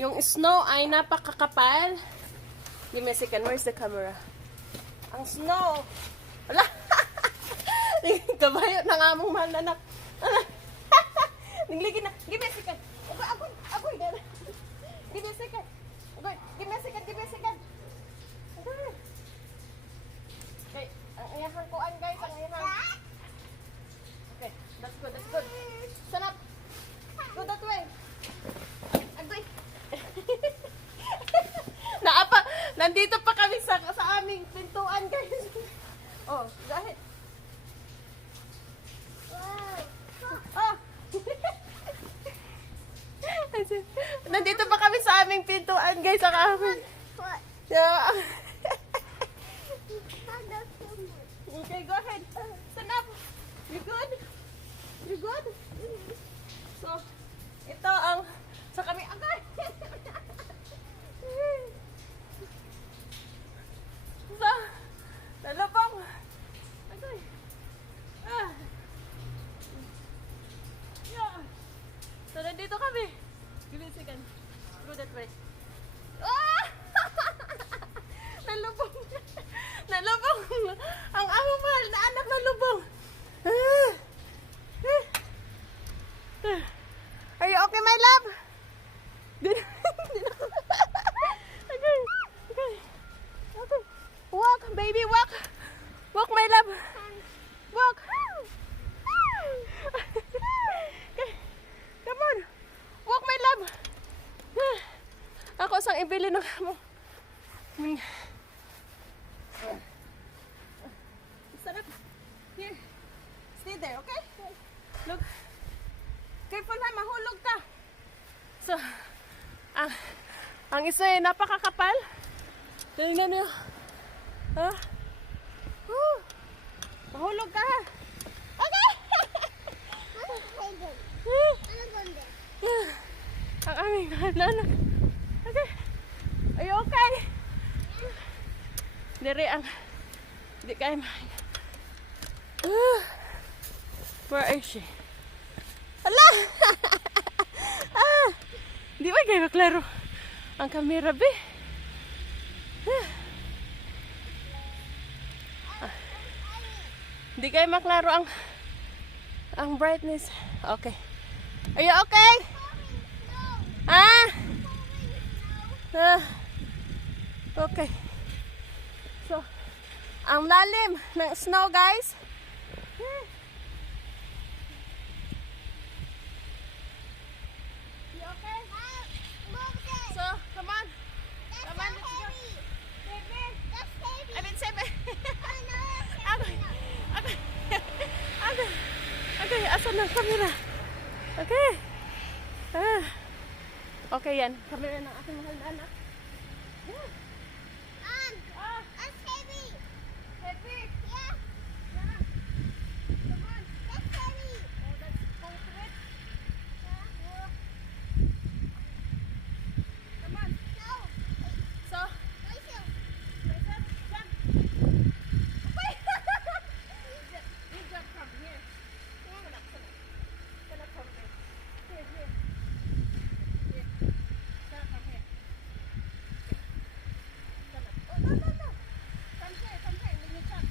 Yung snow ay napakakapal. Give me a second. Where's the camera? Ang snow. Wala. Kabayo ng among mahal na anak. Nagligid na. Give me a second. Agoy. Give me a second. Agoy. Give me a second. Agoy. Okay. Ang iyahang kuan guys. Ang iyahang. Okay. That's good. Stand up. Go that way. Agoy. Nandito pa kami sa aming pintuan guys. Oh, dahil. Oh. Nandito pa kami sa aming pintuan guys. Sa aming. Yeah. Okay, go ahead. Stand up. You good? So, ito ang sa kami agad. So, lalabang. Okay. Yeah. So, nandito kami. Give me a second. Go that way. Nalubong. Ang among mahal na anak nalubong. Are you okay, my love? Okay. Walk, baby, walk. Walk, my love. Walk. Okay. Come on. Walk, my love. Ako sang ibili ng mo. Sarap. Here. Stay there, okay? Look. Careful ha, mahulog ka. So, ang isa ay napakakapal. Tingnan niyo. Ha? Mahulog ka ha. Okay! Ang aming nanak. Okay. Are you okay? Dere ang di kaya where is she? Ala! Di ba kayo maklaro ang camera be? Di kayo maklaro ang brightness. Okay. Are you okay? Okay. So, ang lalim ng snow, guys. You okay? So, come on. Let's go. I mean, save it. Okay, asan ang camera? Okay. Okay yan. Camera ng aking mahal na anak. That's heavy. Heavy. Yeah. Come on. That's heavy. Oh, that's concrete. Yeah. Come on. No. So, Listen. jump. Okay. You jump from here. Stand up from there. Here. Stand up from here. Stand up. Oh, no. From here. Then you jump.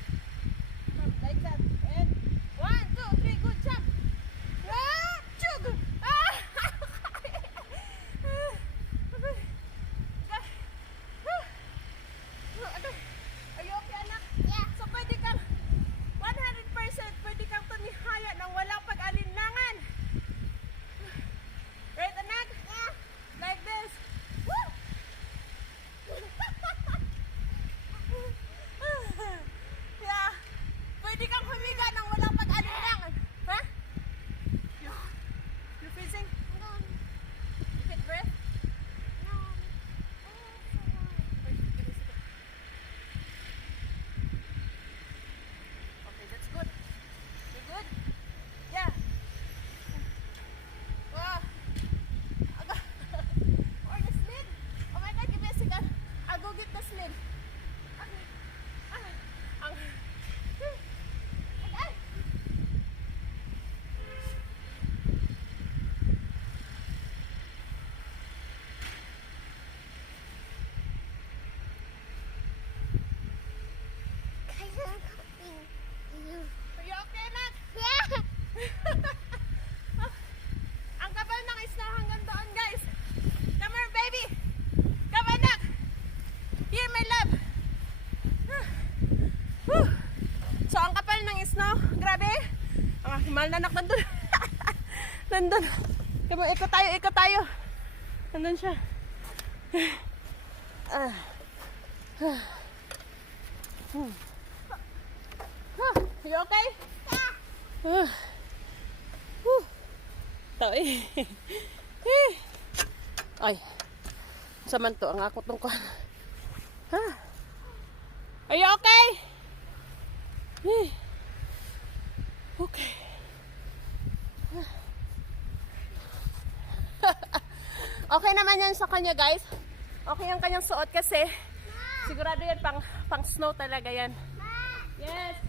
Ang kapal ng snow hanggang doon, guys. Come here, baby. Come, anak. Here, my love. So, ang kapal ng snow. Grabe. Ang aking mahal na anak nandun. Nandun. Come on, ikot tayo, ikot tayo. Nandun siya. You okay? Yeah. Taoy. Ay. Saman to ang ako tungkol. Are you okay? Okay. Okay naman yan sa kanya, guys. Okay ang kanyang suot kasi sigurado yan pang snow talaga yan. Yes.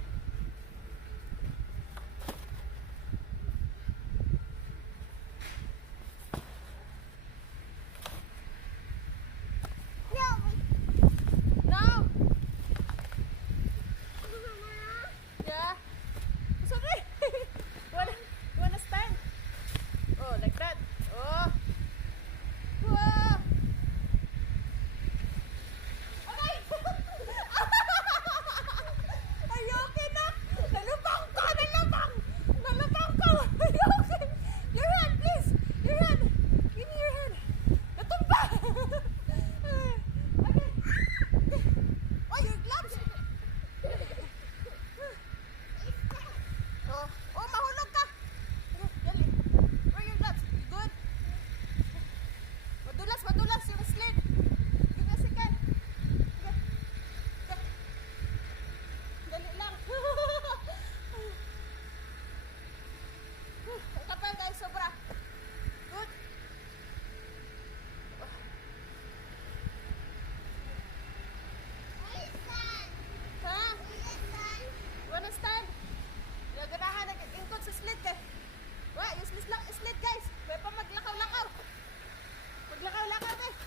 No. Yeah. Sorry. You wanna stand? Oh, like that. Oh. Wow. Okay. Are you okay na? Nalubang ko! Nalubang! Nalubang ko! Are you okay? Your hand, please! Your hand! Give me your hand! Natumba! Okay. Oh, your gloves! Oh, mahulog ka! Dali. Where are your gloves? You good? Madulas, madulas yung sled. Give me a second. Okay. Dali lang. Ang kapal, guys, sobra. Good. Ha? You wanna stand? Gaganahan nag-ingkot sa sled, guys. Wah, useless lang sled, guys. Pwede pa maglakaw-lakaw. Maglakaw-lakaw, guys.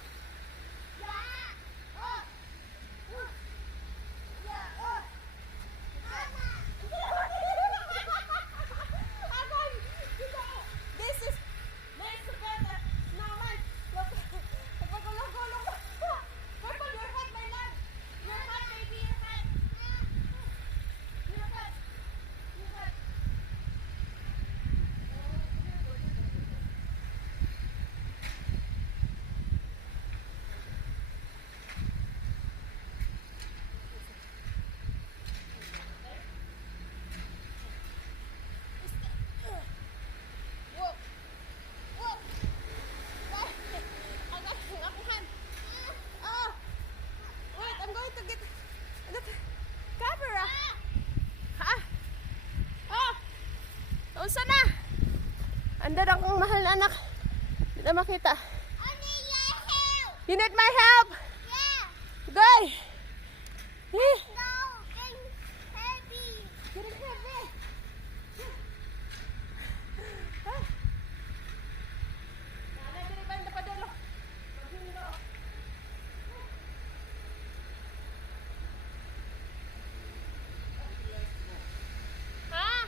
Unsa na? Andar akong mahal na anak. Hindi na makita. You need my help? Go! Getting heavy. Nana, dili ba pa dalo? Paghindo. Ha?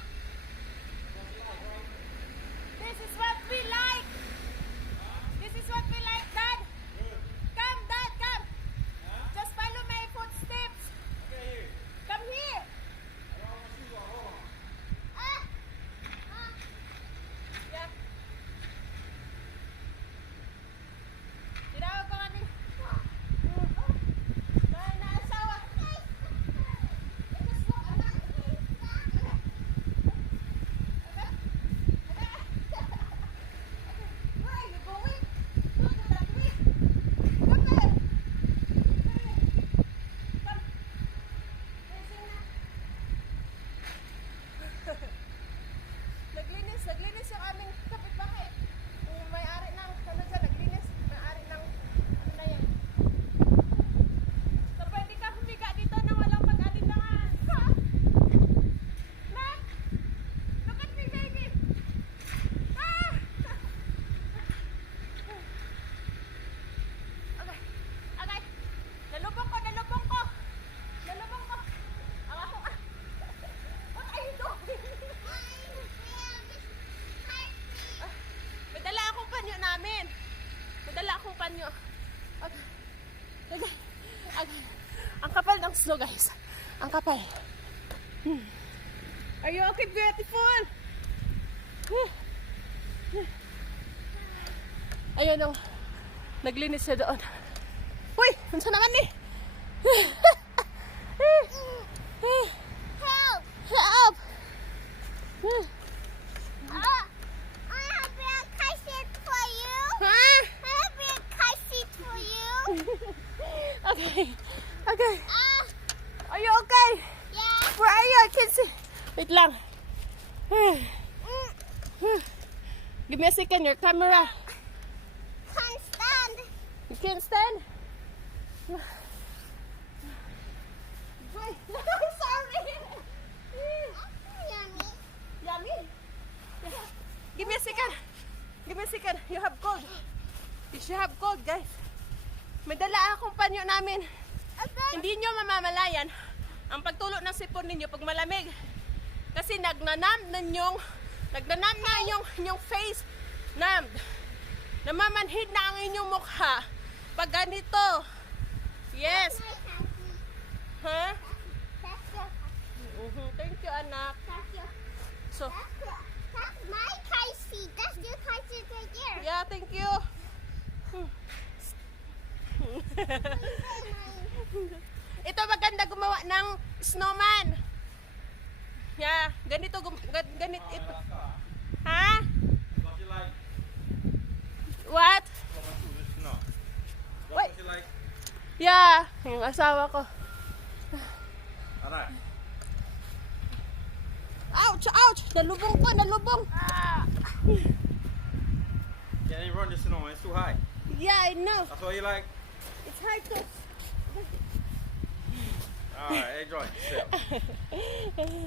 This is what we like. This is what we like, Dad. Come, Dad, come. Just follow my footsteps. panyo. Okay. Okay. Okay. Ang kapal ng snow, guys. Ang kapal. Are you okay, beautiful? Ayun o. Naglinis siya doon. Uy! Unsa naman ni? Help! Help! I have a car seat for you. Ha? I have a car seat for you. Okay. Okay. Ah, Are you okay? yeah. Where are you? I can't see. Wait lang. Give me a second. Your camera. Can't stand. You can't stand? Hi. Sorry. Yummy. Yummy. Give me a second. Give me a second. You have cold. You should have cold, guys. May dala akong panyo namin. Hindi nyo mamamalayan ang pagtulo ng sipon ninyo pag malamig. Kasi nagnanam na yung face numbed. Namamanhid na ang inyong mukha pag ganito. Yes. Huh? That's your Thank you, anak. So, That's my car seat. That's your car seat right there. yeah, thank you. Ito maganda gumawa ng snowman. Yeah, ganito ganito ito. Ha? Don't you like? What? No. Wait. Don't you like? Yeah, yung asawa ko. Alright. Ouch, ouch! Nalubong ko, nalubong. Can't even run the snow. It's too high. Yeah, I know. That's what you like. It's hard to. Alright, enjoy. Sit.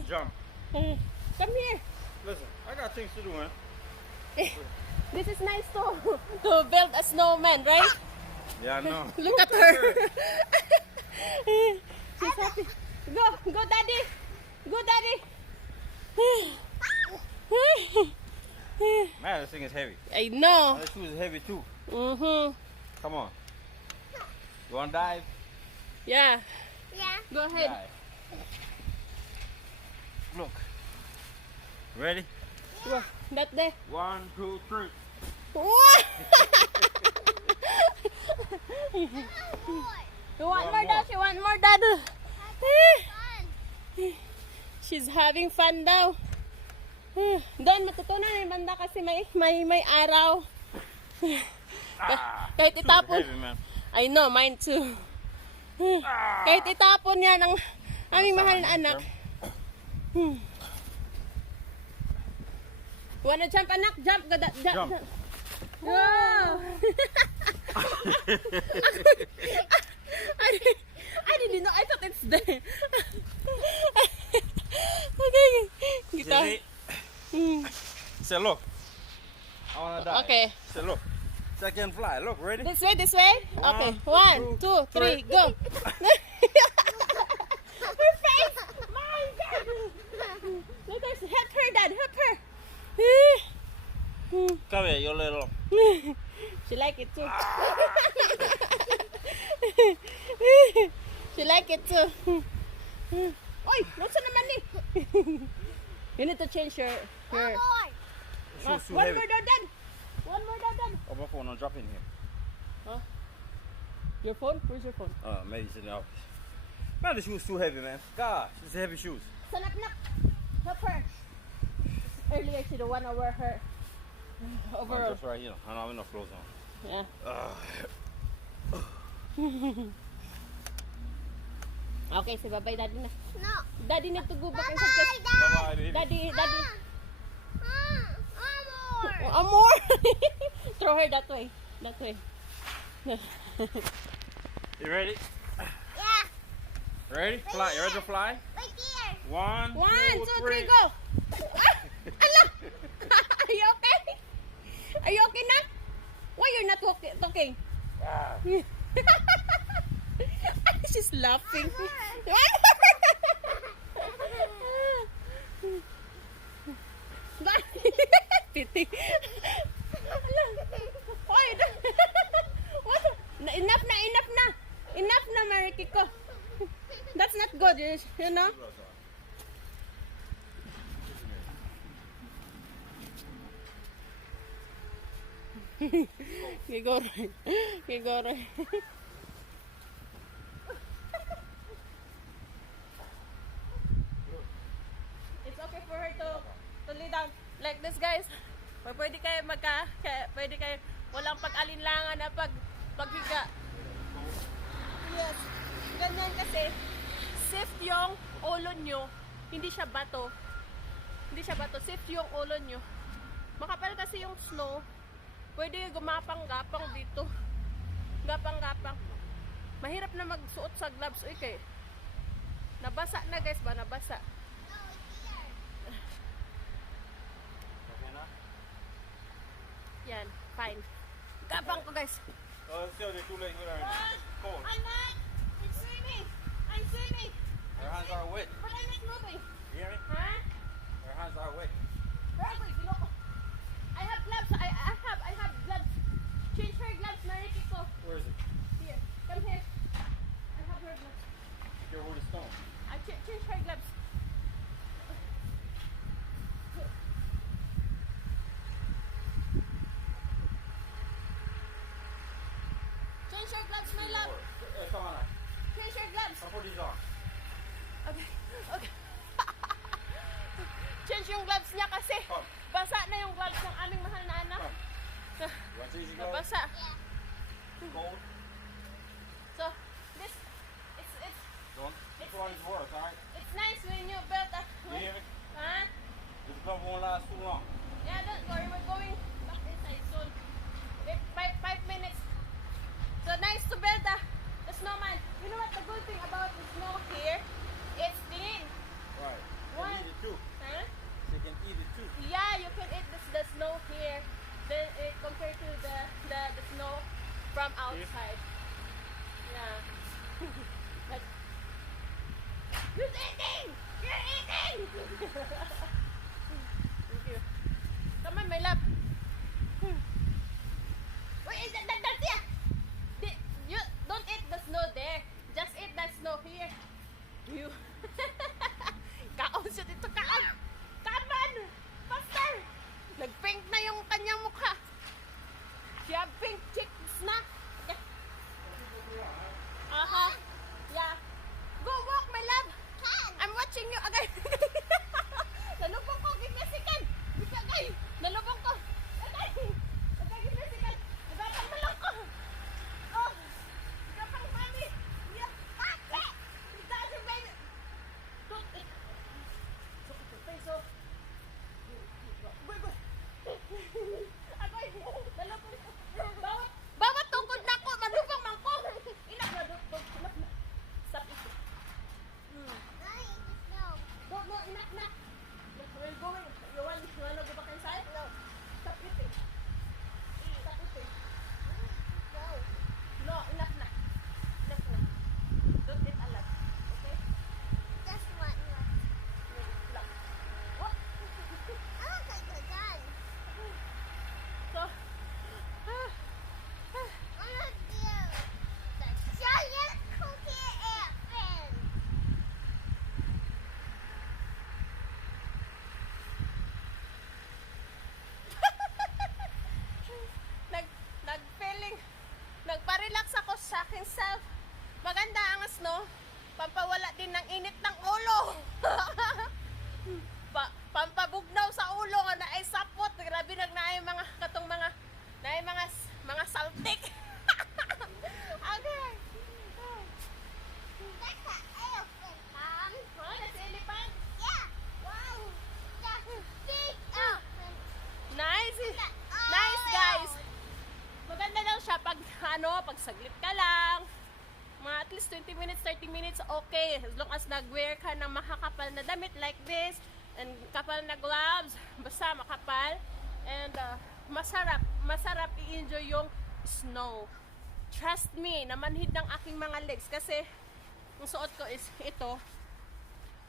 Jump. Come here. Listen, I got things to do, man. This is nice to build a snowman, right? Yeah, I know. Look at her. She's happy. Go, daddy. Go, daddy. Man, this thing is heavy. I know. This shoe is heavy too. Mhm. Come on. You want to dive? Yeah. Yeah. Go ahead. Dive. Look. Ready? Go. That there. 1, 2, 3. What? More. You want One more, more. Dad? You want more, Dad? Fun. She's having fun daw. Doon matutunan yung banda kasi may araw. Kahit Shoes are itapon. heavy, man. I know, mine too. Kahit itapon yan ang aming mahal na anak. Wanna jump, anak? Jump. Jump. Wow. I didn't know. I thought it's there. Okay. Kita. Say, look. I want to dive. Okay. Say, look. Second fly. Look, ready? This way, this way? Okay. 1, 2, 3, go. Her face! My God! Look, help her, Dad. Help her. Come here, you little. She like it too. She like it too. Oy, nasa naman ni? You need to change your... One more. Shoes too One heavy. more, Dad. One more, Dad. Oh, my phone, don't drop in here. Huh? Your phone? Where's your phone? Maybe it's in the office. Man, the shoes too heavy, man. Gosh, it's heavy shoes. Sanap-nap. Help her. Earlier, she don't wanna wear her I'm overall. just right here. I don't have enough clothes on. Yeah. Okay, say bye-bye, Daddy na. No. Daddy need to go back Bye-bye, inside. Dad. Bye-bye, baby. Daddy. One more. More. Throw her that way. That way. You ready? Yeah. Ready? Fly. You ready to fly? Right there. 1, 1, 2, 3, 3. go. Ala! Are you okay? Are you okay na? Why you're not talking? She's laughing. Pity. Ala. Why? Why you know? Gigoroy. Gigoroy. It's okay for her to lay down like this, guys. Or pwede kayo pwede kayo walang pag-alinlangan na paghiga. Yes. Ganyan kasi safe yung ulo nyo. Hindi siya bato. Hindi siya bato. Safe yung ulo nyo. Makapal kasi yung snow. Pwede gumapang-gapang dito. Gapang-gapang. Mahirap na magsuot sa gloves. Okay. Nabasa na, guys ba? Nabasa. Yan. Fine. Gapang ko, guys. Oh, still, they're too late. Cold. I'm not. I'm swimming. I'm swimming. Her hands are wet. But I'm not moving. You hear me? Huh? Her hands are wet. Probably, you know. I have gloves. I have gloves. Change her gloves, Mariki ko. Where is it? Here. Come here. I have her gloves. Here, where the stone. I change her gloves. Change your gloves, my love. Come on. Change your gloves. I'll put these on. Okay. Okay. Change yung gloves niya kasi Come. basa na yung gloves ng aming mahal na anak. You want to change your gloves? Nabasa. Cold. So, this, it's Don't. This one is worse, alright? it's nice when you build a, You hear me? huh? This glove won't last too long. Yeah, don't worry, we're going back inside soon. Wait, 5 minutes. So nice to build the snowman. You know what the good thing about the snow here? It's clean. Right. One. You can eat it too. Huh? You can eat it too. Yeah, you can eat the snow here compared to the snow from outside. Yeah. Like, you're eating! You're eating! Thank you. Come on, my love. Wait, that's yeah. You don't eat the snow there. Just eat the snow here. You. Kaon siya dito, kaon. Come on! Faster! Nag-pink na yung kanyang mukha. Siya pink cheeks na. Yeah. Uh-huh. Yeah. Go walk, my love. I'm watching you again. Nalubong ko, give me a second. Agay, nalubong ko. Agay, give me a second. Nagapang malong ko. Oh, nagapang mami. Yeah. It doesn't baby. Don't eat. Look at your face, oh. Agay, nalubong ko. Bawat tungkod na ko, malubong man ko. Enough na, enough na. Stop eating. No, enough na. We're going. You wanna go back inside? No. Stop eating. Stop eating. No, enough na. Enough na. Don't eat a lot. Okay? Lang. What? So, nagpa-relax ako sa aking self. Maganda ang snow. Pampawala din ng init ng ulo. Pampabugnaw sa ulo nga na ay sapot. Grabe nagnaay mga katong mga naay mga saltik. Okay. Oh, that's elephant. Nice. Nice, guys. Maganda daw siya pag pag saglit ka lang. Mga at least 20 minutes, 30 minutes, okay. As long as nag-wear ka ng makakapal na damit like this and kapal na gloves, basta makapal. And masarap i-enjoy yung snow. Trust me, namanhid ng aking mga legs kasi ang suot ko is ito.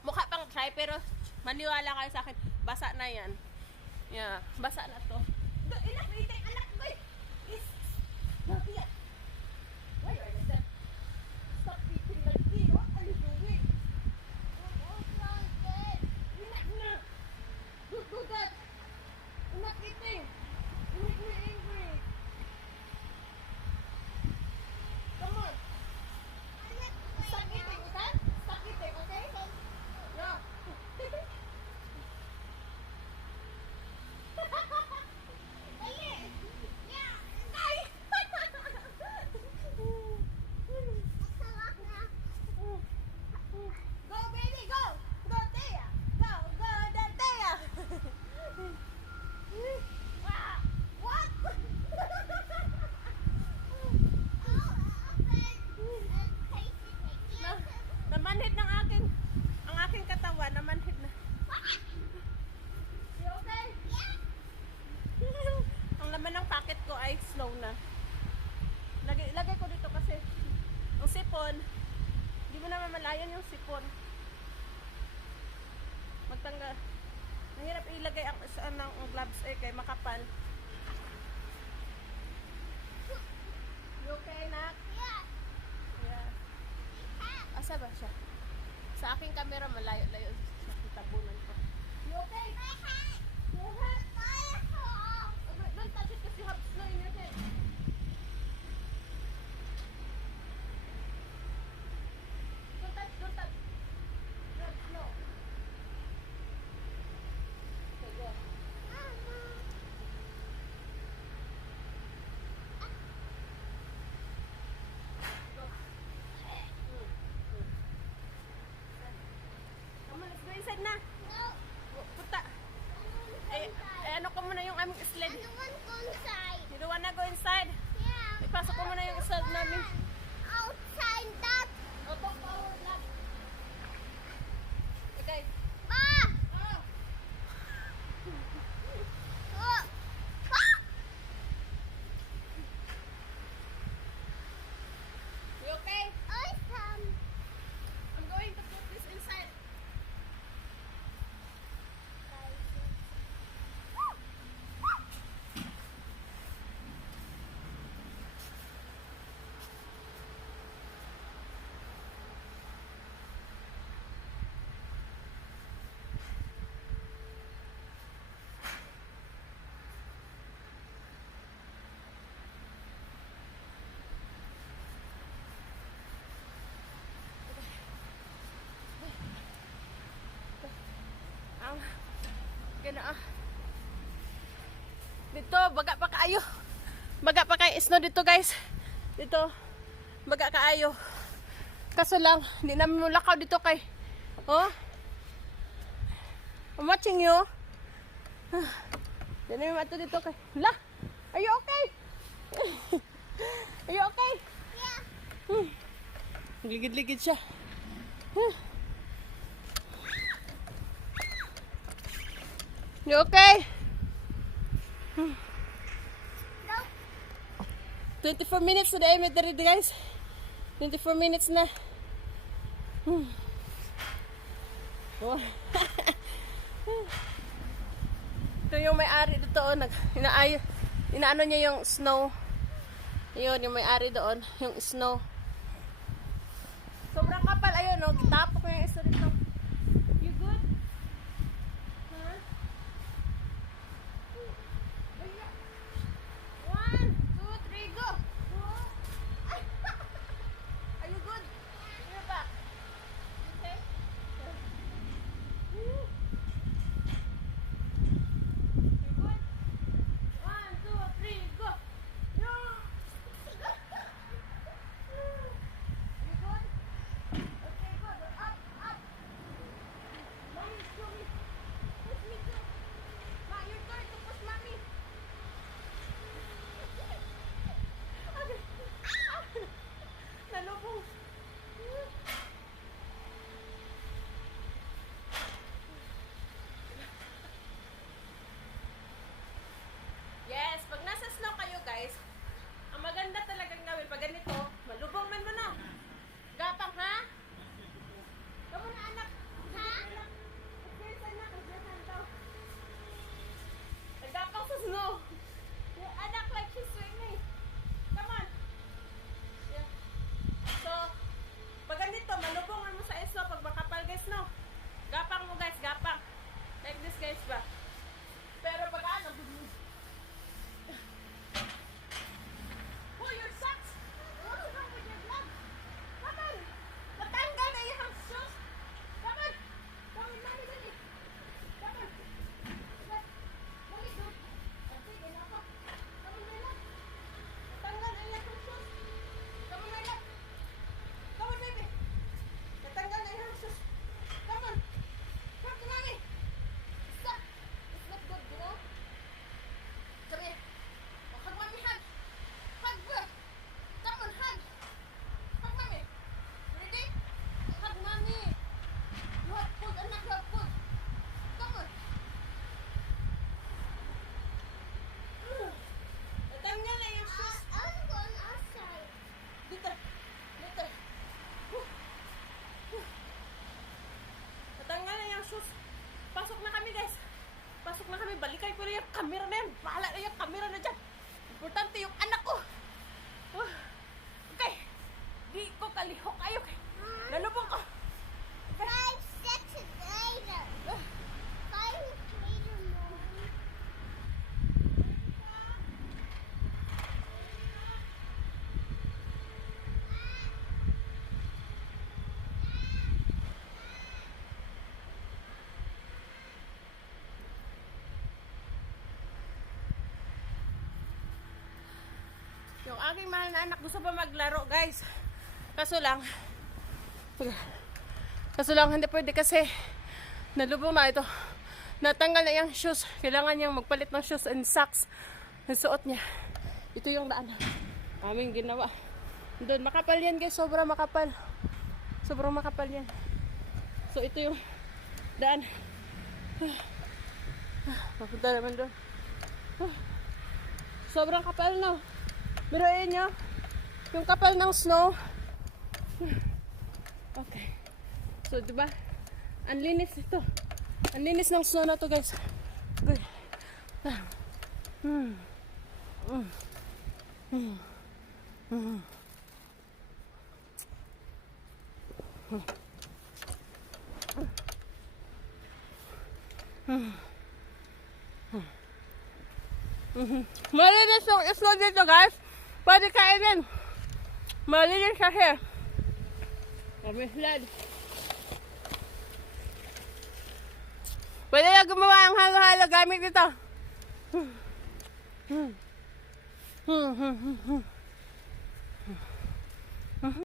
Mukha pang try pero maniwala kayo sa akin, basa na yan. Yeah, basa na to. Enough eating, anak ko eh. Not yet. Why are you like that? Stop eating like this. What are you doing? sipon. Hindi mo na mamalayan yung sipon. Magtanggal. Mahirap ilagay ang gloves kay makapal. You okay, nak? Yeah. Yeah. Asa ba siya? Sa aking camera malayo-layo sa kitabunan ko. You okay? My hat. Your hat? My hat. Don't touch it because you have snow in your head. Don't touch, don't touch. You have snow. Okay, go. Go. Come on, let's go inside na. No. Puta. Ay, ano ko muna yung aming sled. I don't want to go inside. You don't wanna go inside? Yeah. Ipasok ko muna yung sled namin. Outside that. Auto power lock. Okay. Ma. Ah. Oh. You okay? Awesome. I'm going to put this inside. Ang gana. Dito, baga pa kaayo. Baga pa kay snow dito, guys. Dito. Baga kaayo. Kaso lang, hindi namin mulakaw dito kay. Oh. I'm watching you. Hindi namin mato dito kay. La. Are you okay? Are you okay? Yeah. Ligid-ligid siya. You okay? No. 24 minutes na dahil may guys. 24 minutes na. Oh. Ito yung may-ari dito. Oh, inaano niya yung snow. Ayun, yung may-ari doon. Yung snow. Sobrang kapal. Ayun, oh, gitapok ko yung isa dito. You good? Huh? 1, 2, 3, go! Are you good? You're back. Okay? You're good? 1, 2, 3, go! No! You good? Okay, good. Up, up. Mommy, show me. Push me too. Ma, your turn to push mommy. Okay. Nalubong. Yes, pag nasa snow kayo guys, ang maganda talagang gawin pag ganito, malubong man mo na. Gapang ha? Come on anak. Ha? Exercise anak, exercise daw. Nagapang sa snow. Your anak like she's swimming. Come on. Yeah. So, pag ganito, malubong man mo sa snow pag makapal guys no. Gapang mo guys, gapang. Like this guys ba? Pero pag ano, pull your socks. What's wrong with your gloves? Come on. Natanggal na yung shoes. Come on. Come on, mommy, dali. Come on. Dali, go. Sige, nako. Come on, my love. Natanggal na yung shoes. Come on, my love. Come on, baby. Natanggal na yung shoes. Come on. Come to mommy. Stop. aking mahal na anak gusto pa maglaro, guys. Kaso lang, hindi pwede kasi nalubong na ito. Natanggal na yung shoes. Kailangan niyang magpalit ng shoes and socks. Yung suot niya. Ito yung daan. Aming ginawa. Doon, makapal yan guys. Sobrang makapal. Sobrang makapal yan. So, ito yung daan. Papunta naman doon. Sobrang kapal na. Biruin nyo. Yung kapal ng snow. Okay. So, diba? Ang linis ito. Ang linis ng snow na to guys. Good. Malinis yung snow dito guys. Pwede kainin. Malinis siya here. Kami sled. Pwede na gumawa ang halo-halo gamit ito.